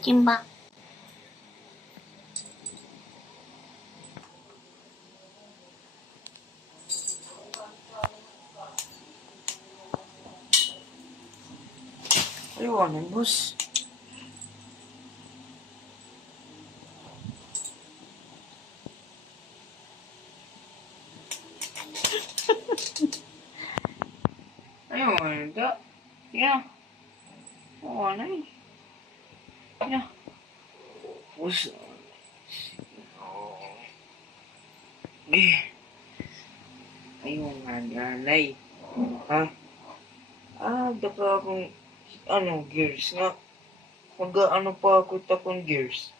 Timba. Aliwanan, boss. Ayun, da. Yeah. Oo, na eh. Yeah. Boss. Eh. Ayun nga, nanay. Ha? Daka akong, gears nga. Mag-ano pa ako takong gears.